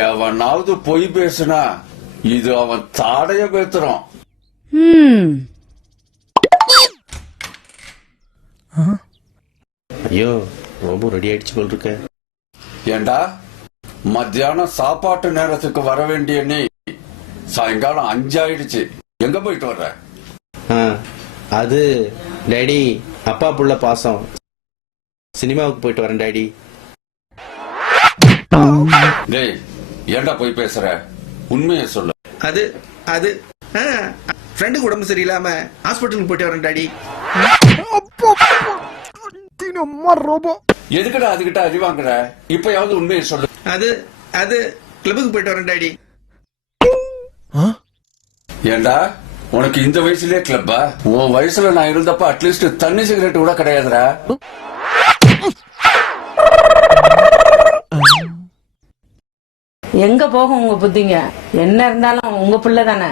எவனாவது பொய் பேசுனா இது அவன் தாடைய பேத்துறான். ஐயோ ரொம்ப ரெடி ஆயிடுச்சு போல் இருக்க. ஏண்டா மத்தியானம் சாப்பாட்டு நேரத்துக்கு வர வேண்டிய நீ சாயங்காலம் 5 ஆயிடுச்சு. எங்க போயிட்டு வர்ற? அது டேடி அப்பா புள்ள பாசம், சினிமாவுக்கு போயிட்டு வரேன் டாடி. டேய் ஏண்டா போய் பேசுற? உண்மையை சொல்லு. அது அது ஃப்ரெண்டுக்கு உடம்பு சரியில்லாம ஹாஸ்பிட்டலுக்கு போயிட்டு வரேன் டாடி. எதுக்குடா அதுகிட்ட அடி வாங்குற? இப்பயாவது உண்மையை சொல்லு. அது அது கிளப்புக்கு போயிட்டு வரேன் டாடி. ஏண்டா உனக்கு இந்த வயசுலயே கிளப்பா? உன் வயசுல நான் இருந்தப்ப அட்லீஸ்ட் தண்ணி சிகரெட் கூட கிடையாதுடா. எங்க போகும் உங்க புத்திங்க? என்ன இருந்தாலும் உங்க பிள்ளை தானே.